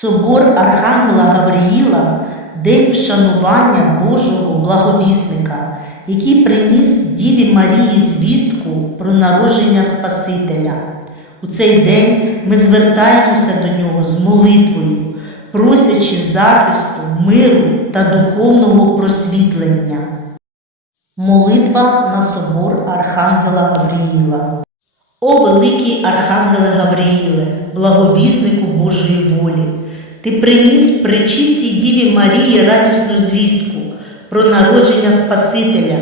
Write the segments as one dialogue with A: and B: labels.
A: Собор Архангела Гавриїла день вшанування Божого благовісника, який приніс Діві Марії звістку про народження Спасителя. У цей день ми звертаємося до нього з молитвою, просячи захисту, миру та духовного просвітлення. Молитва на собор Архангела Гавриїла. О великий Архангеле Гавриїле, благовіснику волі, ти приніс пречистій Діві Марії радісну звістку про народження Спасителя.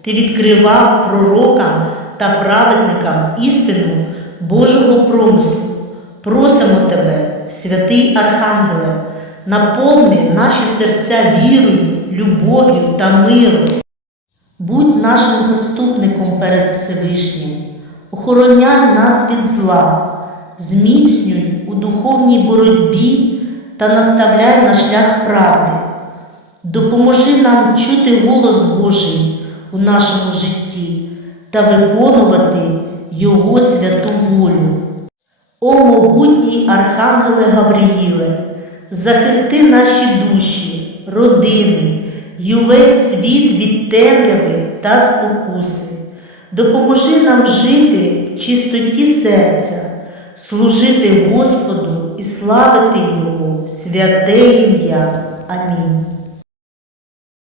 A: Ти відкривав пророкам та праведникам істину Божого промислу. Просимо тебе, святий Архангеле, наповни наші серця вірою, любов'ю та миром. Будь нашим заступником перед Всевишнім, охороняй нас від зла, зміцнюй у духовній боротьбі та наставляй на шлях правди. Допоможи нам чути голос Божий у нашому житті та виконувати Його святу волю. О могутній Архангеле Гавриїле, захисти наші душі, родини й увесь світ від темряви та спокуси. Допоможи нам жити в чистоті серця, служити Господу і славити Його святе ім'я. Амінь.